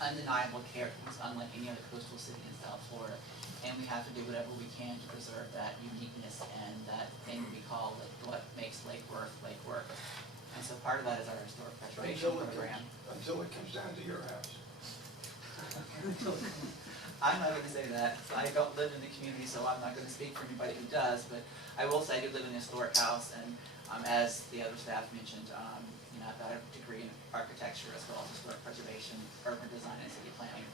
undeniable character. It's unlike any other coastal city in South Florida. And we have to do whatever we can to preserve that uniqueness and that thing we call what makes Lake Worth Lake Worth. And so part of that is our historic preservation program. Until it comes down to your house. I'm not going to say that. I don't live in the community, so I'm not going to speak for anybody who does. But I will say I do live in a historic house, and as the other staff mentioned, I've got a degree in architecture as well as historic preservation, urban design, and city planning,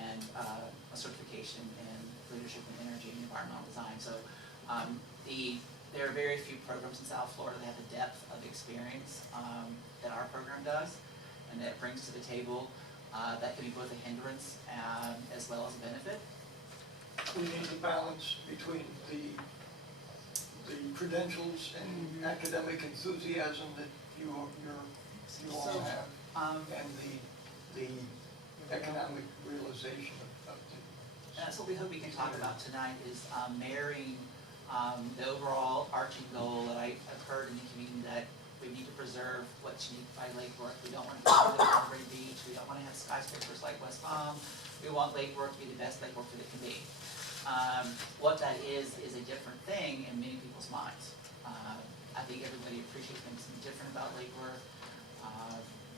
and a certification in leadership in energy and environmental design. So there are very few programs in South Florida that have the depth of experience that our program does, and that it brings to the table. That can be both a hindrance as well as a benefit. We need a balance between the credentials and academic enthusiasm that you all have, and the economic realization of the. And that's what we hope we can talk about tonight is marrying the overall arching goal that I've heard in the community that we need to preserve what's unique by Lake Worth. We don't want to be Monterey Beach. We don't want to have skyscrapers like West Palm. We want Lake Worth to be the best Lake Worth that it can be. What that is a different thing in many people's minds. I think everybody appreciates things different about Lake Worth.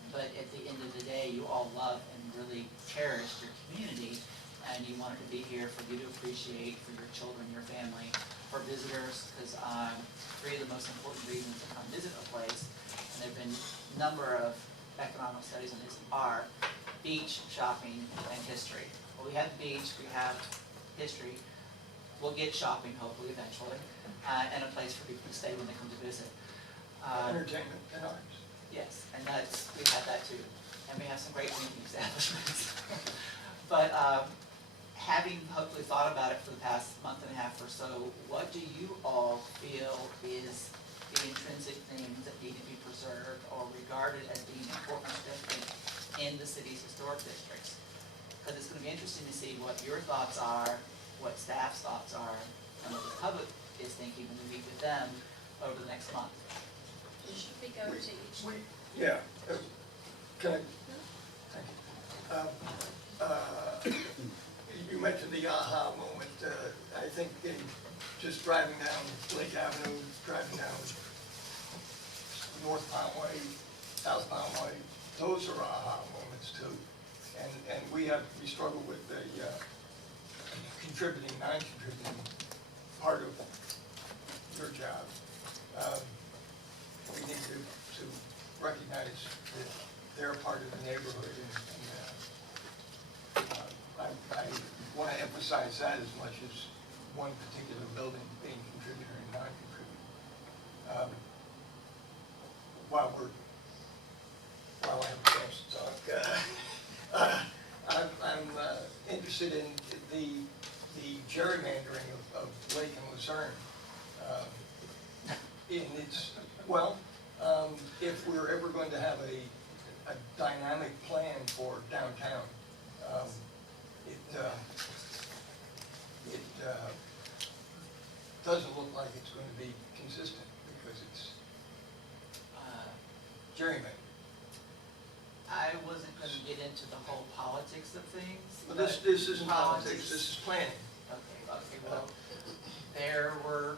But at the end of the day, you all love and really cherish your community, and you want it to be here for you to appreciate, for your children, your family, for visitors, because three of the most important reasons to come visit a place, and there have been a number of economic studies on this, are beach, shopping, and history. Well, we have the beach, we have history, we'll get shopping hopefully eventually, and a place for people to stay when they come to visit. Entertainment and arts. Yes, and we have that too, and we have some great meeting establishments. But having hopefully thought about it for the past month and a half or so, what do you all feel is the intrinsic things that need to be preserved or regarded as being important in the city's historic districts? Because it's going to be interesting to see what your thoughts are, what staff's thoughts are, and what the public is thinking when we meet with them over the next month. Should we go to each? Yeah. Can I? Thank you. You mentioned the aha moment. I think in just driving down Lake Avenue, driving down North Palm Way, South Palm Way, those are aha moments too. And we struggle with the contributing, non-contributing part of your job. We need to recognize that they're part of the neighborhood, and I want to emphasize that as much as one particular building being contributor and non-contributor. While I have a chance to talk, I'm interested in the gerrymandering of Lake and Lucerne. If we're ever going to have a dynamic plan for downtown, it doesn't look like it's going to be consistent because it's gerrymandered. I wasn't going to get into the whole politics of things. But this isn't politics, this is planning. Okay, well, there were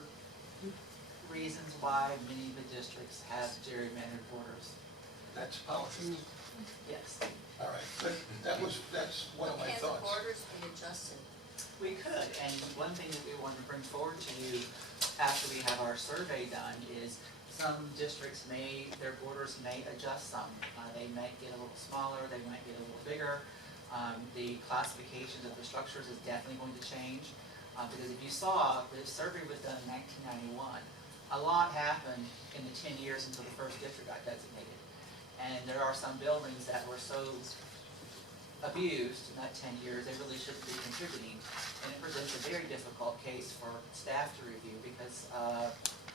reasons why many of the districts have gerrymandered borders. That's politics. Yes. All right, but that's one of my Can the thoughts. borders be adjusted? We could, and one thing that we wanted to bring forward to you after we have our survey done is some districts their borders may adjust some. They might get a little smaller, they might get a little bigger. The classifications of the structures is definitely going to change. Because if you saw, the survey was done in 1991. A lot happened in the 10 years until the first district got designated. And there are some buildings that were so abused in that 10 years, they really shouldn't be contributing. And it presents a very difficult case for staff to review because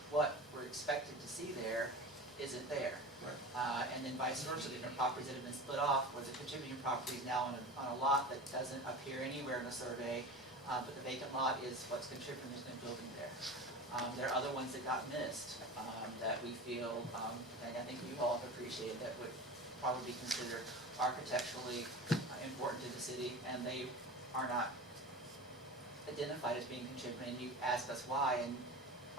what we're expected to see there isn't there. Right. And then vice versa, different properties that have been split off, where the contributing property is now on a lot that doesn't appear anywhere in the survey, but the vacant lot is what's contributing, there's no building there. There are other ones that got missed that we feel, and I think you all have appreciated, that would probably be considered architecturally important to the city, and they are not identified as being contributing, and you ask us why, and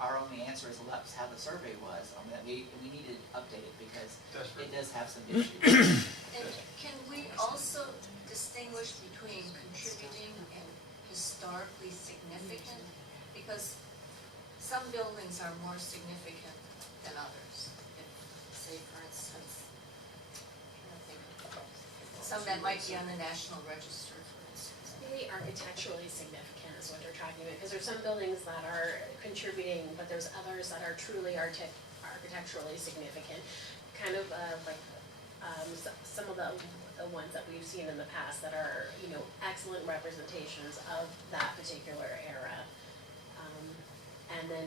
our only answer is, well, that's how the survey was. That we need to update it because it does have some issues. And can we also distinguish between contributing and historically significant? Because some buildings are more significant than others. If, say, for instance, some that might be on the National Register, for instance. Maybe architecturally significant is what they're talking about, because there's some buildings that are contributing, but there's others that are truly architecturally significant. Kind of like some of the ones that we've seen in the past that are, excellent representations of that particular era. And then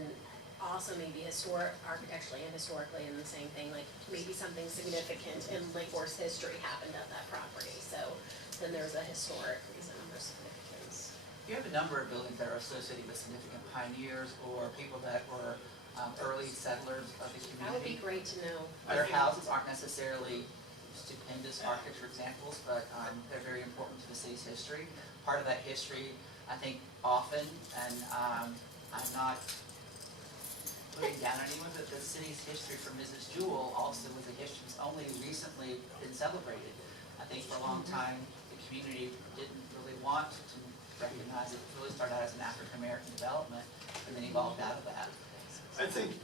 also maybe architecturally and historically in the same thing, like maybe something significant in Lake Forest history happened at that property. So then there's a historic reason for significance. You have a number of buildings that are associated with significant pioneers or people that were early settlers of the community. That would be great to know. Their houses aren't necessarily stupendous architecture examples, but they're very important to the city's history. Part of that history, I think, often, and I'm not putting down anyone, but the city's history for Mrs. Jewell also was a history that's only recently been celebrated. I think for a long time, the community didn't really want to recognize it. It really started out as an African-American development and then evolved out of that. I think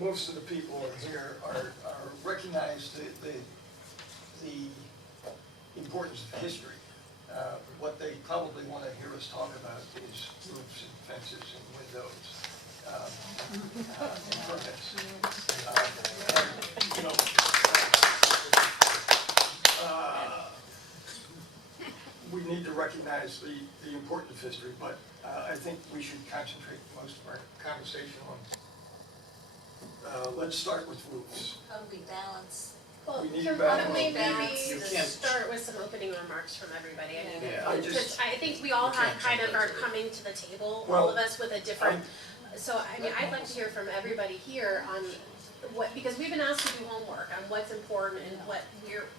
most of the people here are recognize the importance of history. What they probably want to hear us talk about is roofs and fences and windows and permits. We need to recognize the importance of history, but I think we should concentrate most of our conversation on, let's start with roofs. How do we balance? Well, We need why balance. don't we Balance. maybe You can't- start with some opening remarks from everybody? I mean, Yeah, I just- I think we all we can't kind of jump are into it. coming to the table, Well, all of us with a different, so I mean, I'd like to hear from everybody here on what, because we've been asked to do homework on what's important and what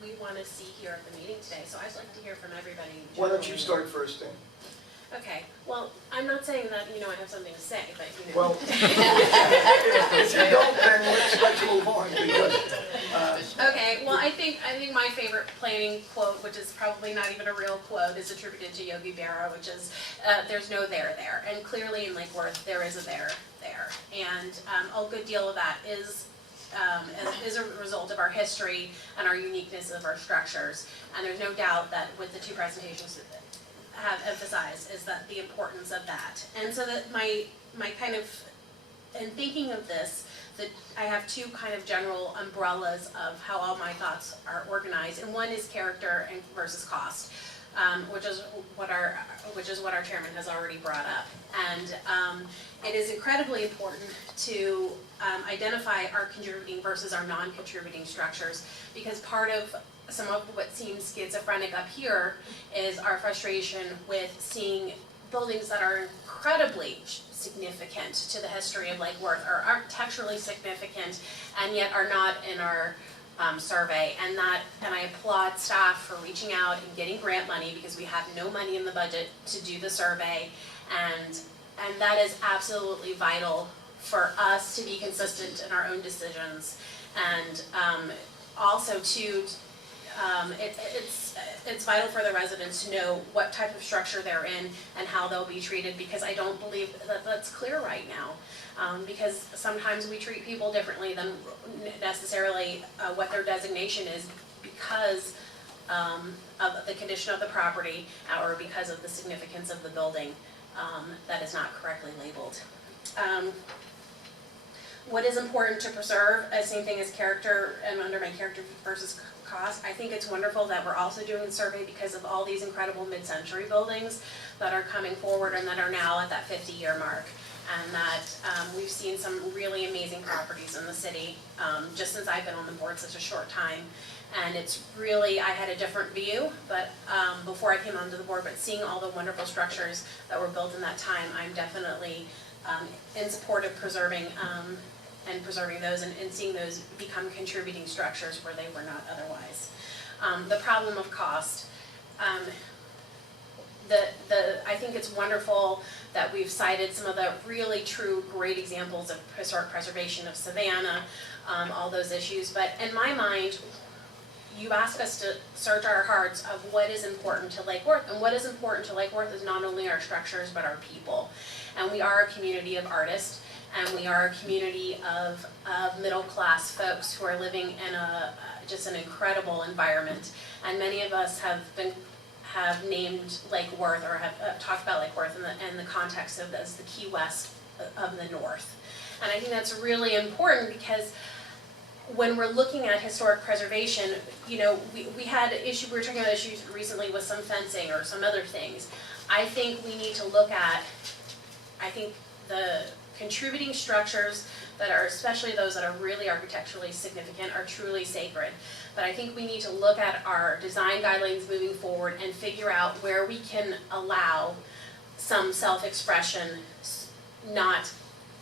we want to see here at the meeting today, so I'd like to hear from everybody. Why don't you start first then? Okay, well, I'm not saying that, I have something to say, but, Well, if you don't, then let's move on, because, Okay, well, I think my favorite planning quote, which is probably not even a real quote, is attributed to Yogi Berra, which is, there's no there. And clearly in Lake Worth, there is a there. And a good deal of that is a result of our history and our uniqueness of our structures. And there's no doubt that with the two presentations have emphasized is that the importance of that. And so that my kind of, in thinking of this, that I have two kind of general umbrellas of how all my thoughts are organized, and one is character and versus cost, which is what our chairman has already brought up. And it is incredibly important to identify our contributing versus our non-contributing structures, because part of some of what seems schizophrenic up here is our frustration with seeing buildings that are incredibly significant to the history of Lake Worth, are architecturally significant, and yet are not in our survey. And I applaud staff for reaching out and getting grant money, because we have no money in the budget to do the survey, and that is absolutely vital for us to be consistent in our own decisions. And also too, it's vital for the residents to know what type of structure they're in and how they'll be treated, because I don't believe that that's clear right now. Because sometimes we treat people differently than necessarily what their designation is, because of the condition of the property or because of the significance of the building that is not correctly labeled. What is important to preserve, same thing as character, and under my character versus cost, I think it's wonderful that we're also doing the survey because of all these incredible mid-century buildings that are coming forward and that are now at that 50-year mark. And that we've seen some really amazing properties in the city just since I've been on the board such a short time. And it's really, I had a different view, but before I came onto the board, but seeing all the wonderful structures that were built in that time, I'm definitely in support of preserving and preserving those and seeing those become contributing structures where they were not otherwise. The problem of cost. I think it's wonderful that we've cited some of the really true great examples of historic preservation of Savannah, all those issues, but in my mind, you ask us to search our hearts of what is important to Lake Worth, and what is important to Lake Worth is not only our structures, but our people. And we are a community of artists, and we are a community of middle-class folks who are living in just an incredible environment. And many of us have named Lake Worth, or have talked about Lake Worth in the context of as the Key West of the North. And I think that's really important because when we're looking at historic preservation, you know, we were talking about issues recently with some fencing or some other things. I think we need to look at, the contributing structures that are, especially those that are really architecturally significant, are truly sacred. But I think we need to look at our design guidelines moving forward and figure out where we can allow some self-expression, not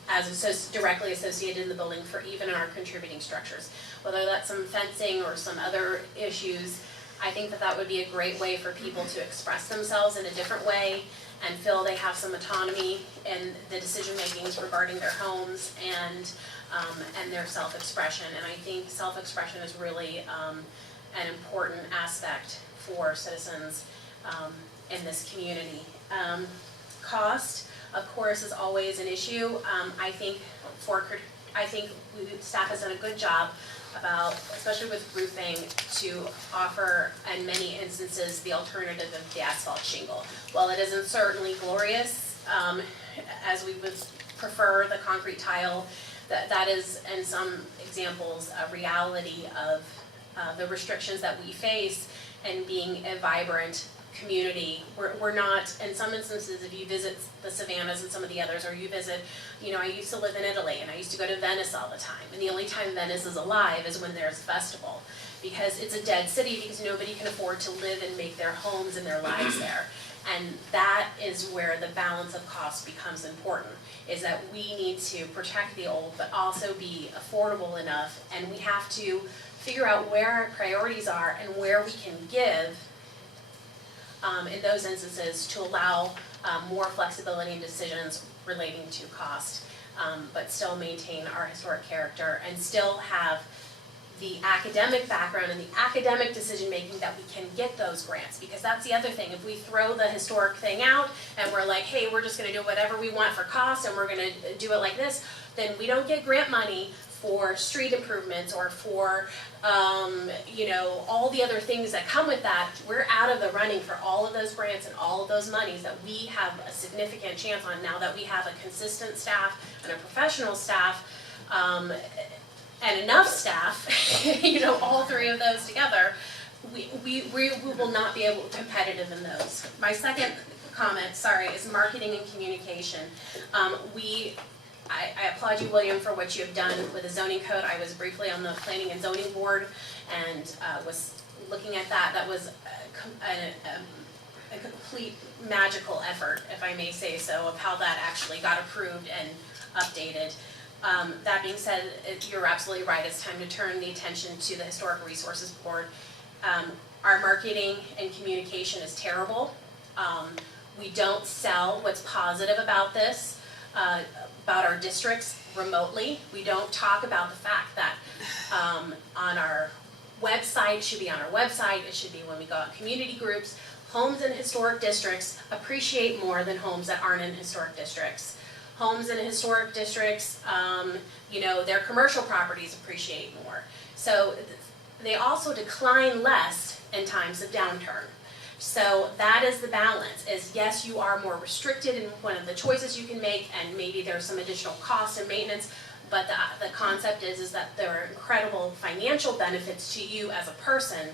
as directly associated in the building for even our contributing structures. Whether that's some fencing or some other issues, I think that would be a great way for people to express themselves in a different way and feel they have some autonomy in the decision makings regarding their homes and their self-expression. And I think self-expression is really an important aspect for citizens in this community. Cost, of course, is always an issue. I think staff has done a good job about, especially with roofing, to offer in many instances the alternative of the asphalt shingle. While it isn't certainly glorious, as we would prefer the concrete tile, that is in some examples a reality of the restrictions that we face in being a vibrant community. We're not, in some instances, if you visit the Savannahs and some of the others, or you visit, you know, I used to live in Italy and I used to go to Venice all the time, and the only time Venice is alive is when there's a festival, because it's a dead city, because nobody can afford to live and make their homes and their lives there. And that is where the balance of cost becomes important, is that we need to protect the old but also be affordable enough, and we have to figure out where our priorities are and where we can give in those instances to allow more flexibility in decisions relating to cost, but still maintain our historic character and still have the academic background and the academic decision making that we can get those grants. Because that's the other thing, if we throw the historic thing out and we're like, hey, we're just going to do whatever we want for cost and we're going to do it like this, then we don't get grant money for street improvements or for you know, all the other things that come with that. We're out of the running for all of those grants and all of those monies that we have a significant chance on now that we have a consistent staff and a professional staff and enough staff, you know, all three of those together, we will not be able competitive in those. My second comment, is marketing and communication. I applaud you, William, for what you have done with the zoning code. I was briefly on the planning and zoning board and was looking at that. That was a complete magical effort, if I may say so, of how that actually got approved and updated. That being said, you're absolutely right. It's time to turn the attention to the Historic Resources Board. Our marketing and communication is terrible. We don't sell what's positive about this. About our districts remotely. We don't talk about the fact that on our website, it should be on our website, it should be when we go out community groups. Homes in historic districts appreciate more than homes that aren't in historic districts. Homes in historic districts, you know, their commercial properties appreciate more. So they also decline less in times of downturn. So that is the balance, is yes, you are more restricted in one of the choices you can make, and maybe there's some additional cost and maintenance, but the concept is that there are incredible financial benefits to you as a person,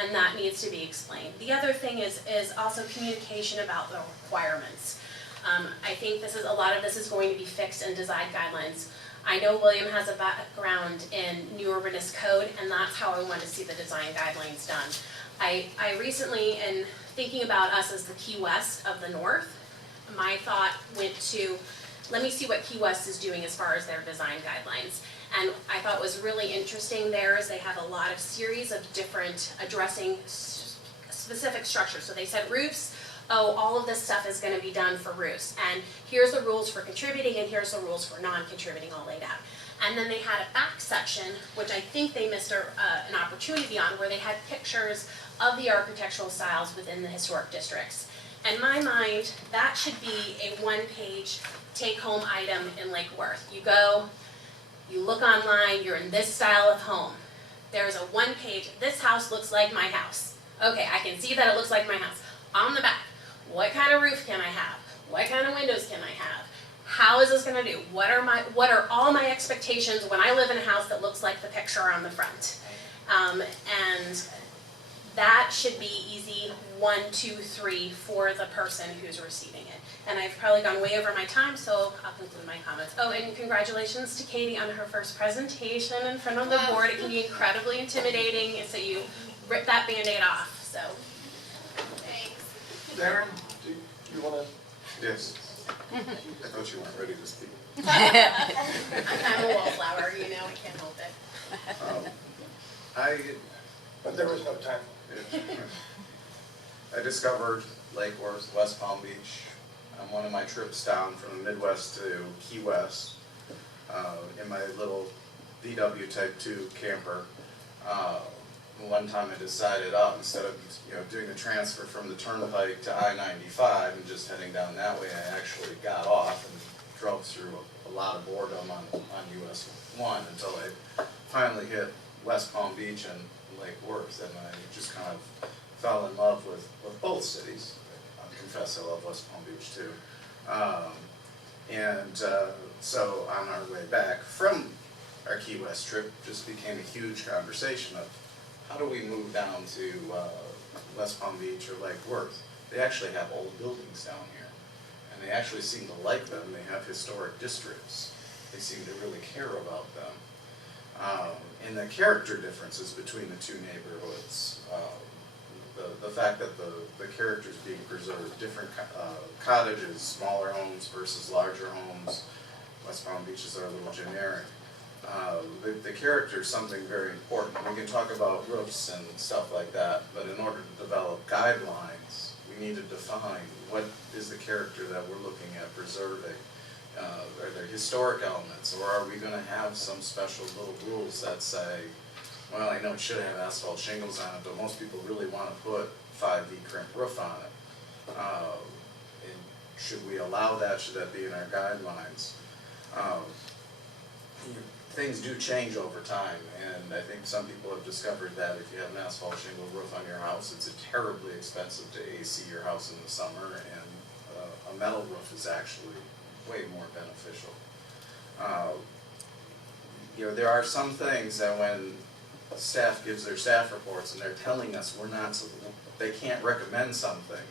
and that needs to be explained. The other thing is also communication about the requirements. I think a lot of this is going to be fixed in design guidelines. I know William has a background in new urbanist code, and that's how I want to see the design guidelines done. I recently, in thinking about us as the Key West of the North, my thought went to let me see what Key West is doing as far as their design guidelines. And I thought was really interesting there is they have a lot of series of different addressing specific structures. So they said roofs, oh, all of this stuff is gonna be done for roofs. And here's the rules for contributing and here's the rules for non-contributing all laid out. And then they had a back section, which I think they missed an opportunity on, where they had pictures of the architectural styles within the historic districts. In my mind, that should be a one-page take-home item in Lake Worth. You go, you look online, you're in this style of home. There's a one-page, this house looks like my house. Okay, I can see that it looks like my house. On the back, what kind of roof can I have? What kind of windows can I have? How is this gonna do? What are all my expectations when I live in a house that looks like the picture on the front? And that should be easy 1, 2, 3 for the person who's receiving it. And I've probably gone way over my time, so I'll conclude my comments. Oh, and congratulations to Katie on her first presentation in front of the board. It can be incredibly intimidating, and so you rip that Band-Aid off, so. Thanks. Darren, do you wanna? Yes. I thought you weren't ready to speak. I'm a wallflower, you know, I can't help it. But there was no time. I discovered Lake Worth, West Palm Beach, on one of my trips down from the Midwest to Key West, in my little VW Type 2 camper. One time I decided, instead of doing the transfer from the Turnpike to I-95 and just heading down that way, I actually got off and drove through a lot of boredom on US 1 until I finally hit West Palm Beach and Lake Worth, and I just kind of fell in love with both cities. I confess I love West Palm Beach too. So on our way back from our Key West trip, just became a huge conversation of how do we move down to West Palm Beach or Lake Worth? They actually have old buildings down here, and they actually seem to like them. They have historic districts. They seem to really care about them. And the character differences between the two neighborhoods, the fact that the characters being preserved, different cottages, smaller homes versus larger homes. West Palm Beaches are a little generic. The character is something very important. We can talk about roofs and stuff like that, but in order to develop guidelines, we need to define what is the character that we're looking at preserving. Are there historic elements, or are we going to have some special little rules that say, well, I know it should have asphalt shingles on it, but most people really want to put 5V crimp roof on it. And should we allow that? Should that be in our guidelines? Things do change over time, and I think some people have discovered that if you have an asphalt shingle roof on your house, it's terribly expensive to AC your house in the summer, and a metal roof is actually way more beneficial. There are some things that when staff gives their staff reports and they're telling us they can't recommend something,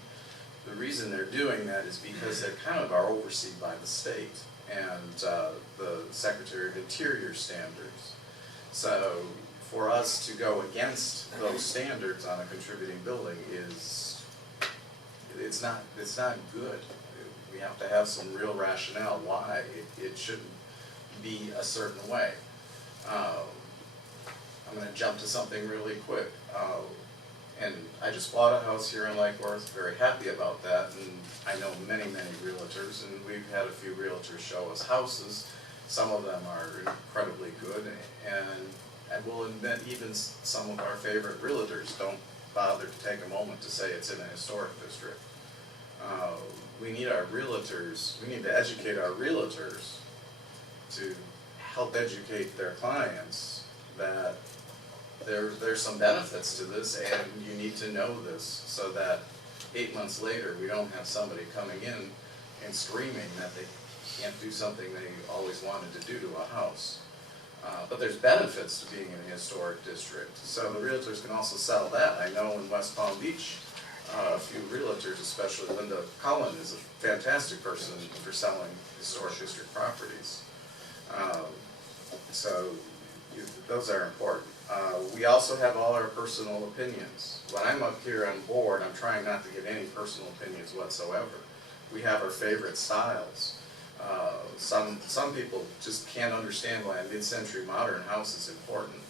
the reason they're doing that is because they kind of are overseen by the state and the Secretary of Interior standards. So for us to go against those standards on a contributing building it's not good. We have to have some real rationale why it shouldn't be a certain way. I'm going to jump to something really quick. And I just bought a house here in Lake Worth, very happy about that, and I know many, many realtors, and we've had a few realtors show us houses. Some of them are incredibly good, and I will admit even some of our favorite realtors don't bother to take a moment to say it's in a historic district. We need our realtors, we need to educate our realtors to help educate their clients that there's some benefits to this, and you need to know this so that 8 months later we don't have somebody coming in and screaming that they can't do something they always wanted to do to a house. But there's benefits to being in a historic district, so the realtors can also sell that. I know in West Palm Beach, a few realtors, especially Linda Cullen, is a fantastic person for selling historic district properties. Those are important. We also have all our personal opinions. When I'm up here on board, I'm trying not to get any personal opinions whatsoever. We have our favorite styles. Some people just can't understand why a mid-century modern house is important,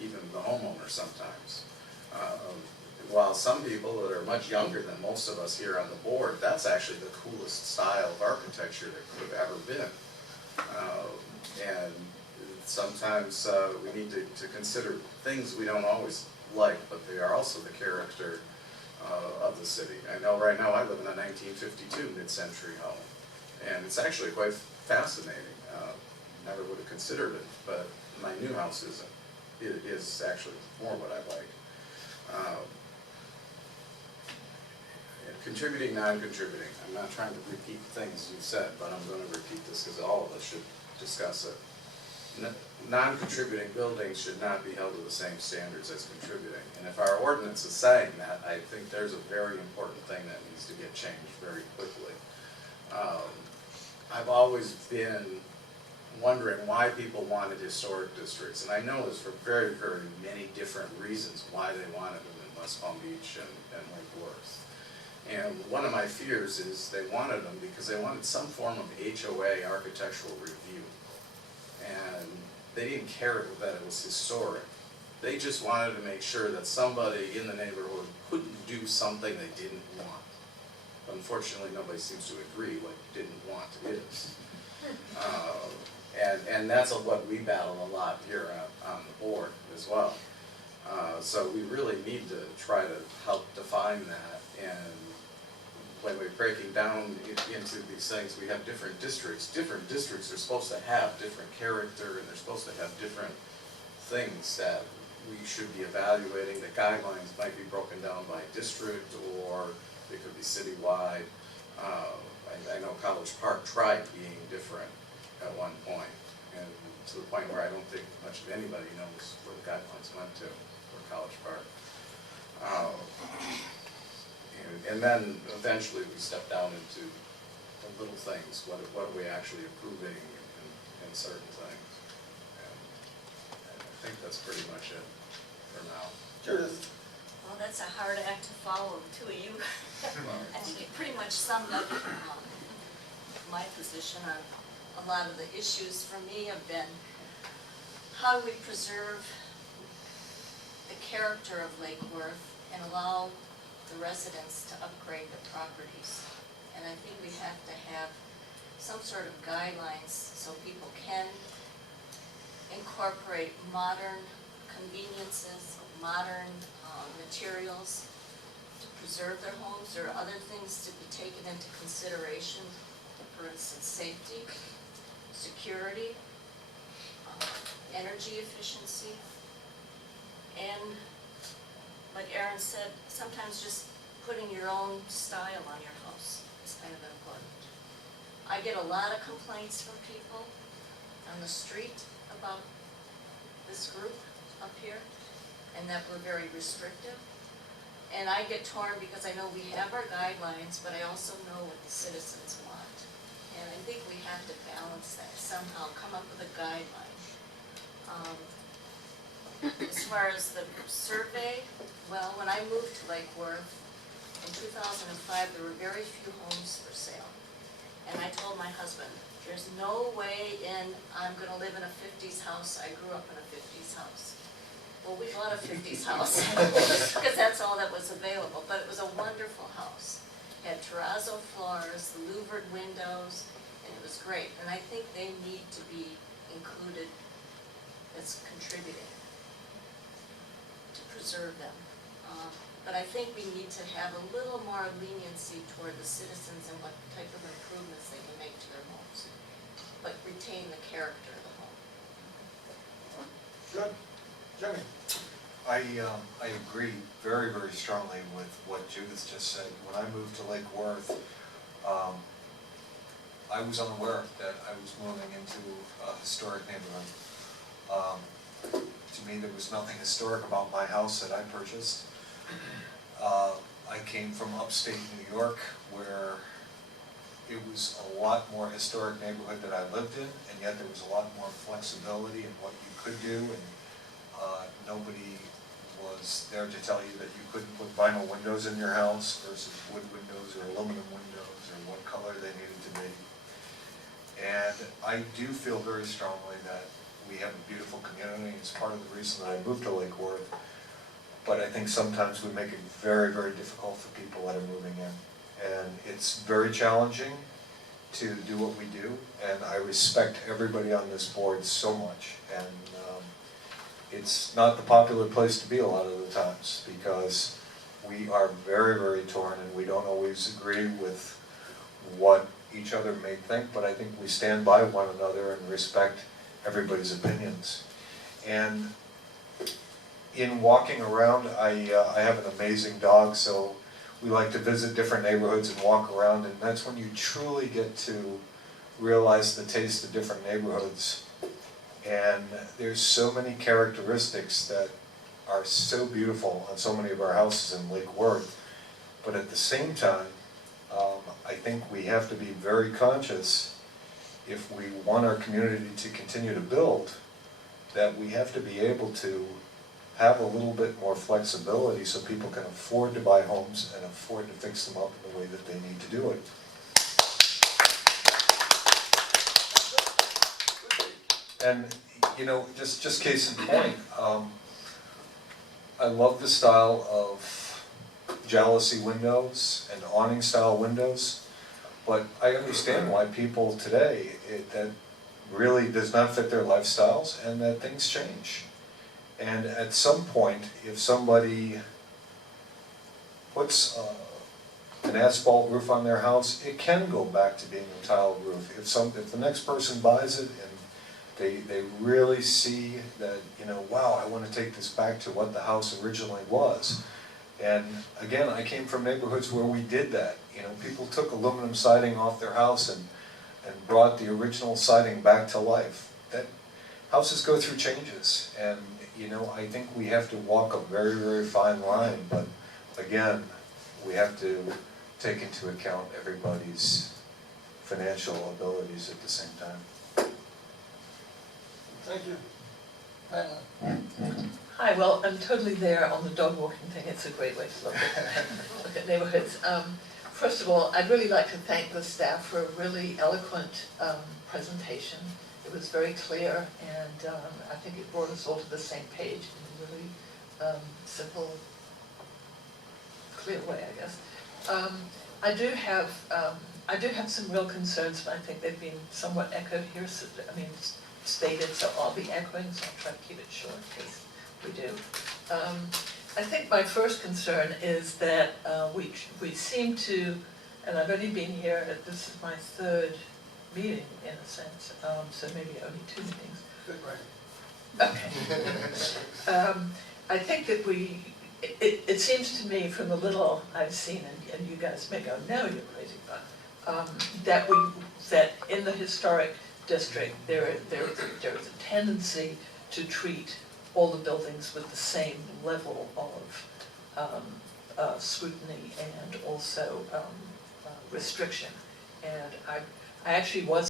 even the homeowner sometimes. While some people that are much younger than most of us here on the board, that's actually the coolest style of architecture that could have ever been. And sometimes we need to consider things we don't always like, but they are also the character of the city. I know right now I live in a 1952 mid-century home, and it's actually quite fascinating. Never would have considered it, but my new house isn't. It is actually more what I like. Contributing, non-contributing. I'm not trying to repeat things you've said, but I'm going to repeat this because all of us should discuss it. Non-contributing buildings should not be held to the same standards as contributing. And if our ordinance is saying that, I think there's a very important thing that needs to get changed very quickly. I've always been wondering why people wanted historic districts, and I know it's for very, very many different reasons why they wanted them in West Palm Beach and Lake Worth. And one of my fears is they wanted them because they wanted some form of HOA architectural review. And they didn't care that it was historic. They just wanted to make sure that somebody in the neighborhood couldn't do something they didn't want. Unfortunately, nobody seems to agree what didn't want is. And that's what we battle a lot here on the board as well. So we really need to try to help define that. And when we're breaking down into these things, we have different districts. Different districts are supposed to have different character, and they're supposed to have different things that we should be evaluating. The guidelines might be broken down by district, or they could be citywide. I know College Park tried being different at one point, and to the point where I don't think much of anybody knows where the guidelines went to for College Park. And then eventually we step down into the little things. What are we actually approving in certain things? And I think that's pretty much it for now. Judith? Well, that's a hard act to follow, two of you. I think you pretty much summed up my position on a lot of the issues for me have been, how do we preserve the character of Lake Worth and allow the residents to upgrade the properties? And I think we have to have some sort of guidelines so people can incorporate modern conveniences, modern materials to preserve their homes. There are other things to be taken into consideration, for instance, safety, security, energy efficiency, and like Aaron said, sometimes just putting your own style on your house is kind of important. I get a lot of complaints from people on the street about this group up here, and that we're very restrictive. And I get torn because I know we have our guidelines, but I also know what the citizens want. And I think we have to balance that somehow, come up with a guideline. As far as the survey, well, when I moved to Lake Worth in 2005, there were very few homes for sale. And I told my husband, there's no way I'm gonna live in a 50s house. I grew up in a 50s house. Well, we bought a 50s house because that's all that was available, but it was a wonderful house. It had terrazzo floors, louvered windows, and it was great. And I think they need to be included as contributing to preserve them. But I think we need to have a little more leniency toward the citizens and what type of improvements they can make to their homes, but retain the character of the home. Good. Jimmy? I agree very, very strongly with what Judith just said. When I moved to Lake Worth, I was unaware that I was moving into a historic neighborhood. To me, there was nothing historic about my house that I purchased. I came from upstate New York, where it was a lot more historic neighborhood that I lived in, and yet there was a lot more flexibility in what you could do, and nobody was there to tell you that you couldn't put vinyl windows in your house versus wood windows or aluminum windows or what color they needed to be. And I do feel very strongly that we have a beautiful community. It's part of the reason that I moved to Lake Worth. But I think sometimes we make it very, very difficult for people that are moving in. And it's very challenging to do what we do, and I respect everybody on this board so much. And it's not the popular place to be a lot of the times, because we are very, very torn, and we don't always agree with what each other may think, but I think we stand by one another and respect everybody's opinions. And in walking around, I have an amazing dog, so we like to visit different neighborhoods and walk around, and that's when you truly get to realize the taste of different neighborhoods. And there's so many characteristics that are so beautiful on so many of our houses in Lake Worth, but at the same time, I think we have to be very conscious, if we want our community to continue to build, that we have to be able to have a little bit more flexibility so people can afford to buy homes and afford to fix them up in the way that they need to do it. And, you know, just case in point, I love the style of jalousie windows and awning style windows, but I understand why people today, that really does not fit their lifestyles, and that things change. And at some point, if somebody puts an asphalt roof on their house, it can go back to being a tile roof. If the next person buys it and they really see that, you know, wow, I want to take this back to what the house originally was. And again, I came from neighborhoods where we did that. You know, people took aluminum siding off their house and brought the original siding back to life. That houses go through changes, and you know, I think we have to walk a very, very fine line, but again, we have to take into account everybody's financial abilities at the same time. Thank you. Madeline? Hi, well, I'm totally there on the dog walking thing. It's a great way to look at neighborhoods. First of all, I'd really like to thank the staff for a really eloquent presentation. It was very clear, and I think it brought us all to the same page in a really simple, clear way, I guess. I do have some real concerns, but I think they've been somewhat echoed here. So, I mean, stated, so I'll be echoing, so I'll try to keep it short in case we do. I think my first concern is that we seem to, and I've only been here, this is my third meeting in a sense, so maybe only 2 meetings. Good writing. Okay. I think that it seems to me from the little I've seen, and you guys may go, no, you're crazy, but that in the historic district there is a tendency to treat all the buildings with the same level of scrutiny and also restriction. And I actually was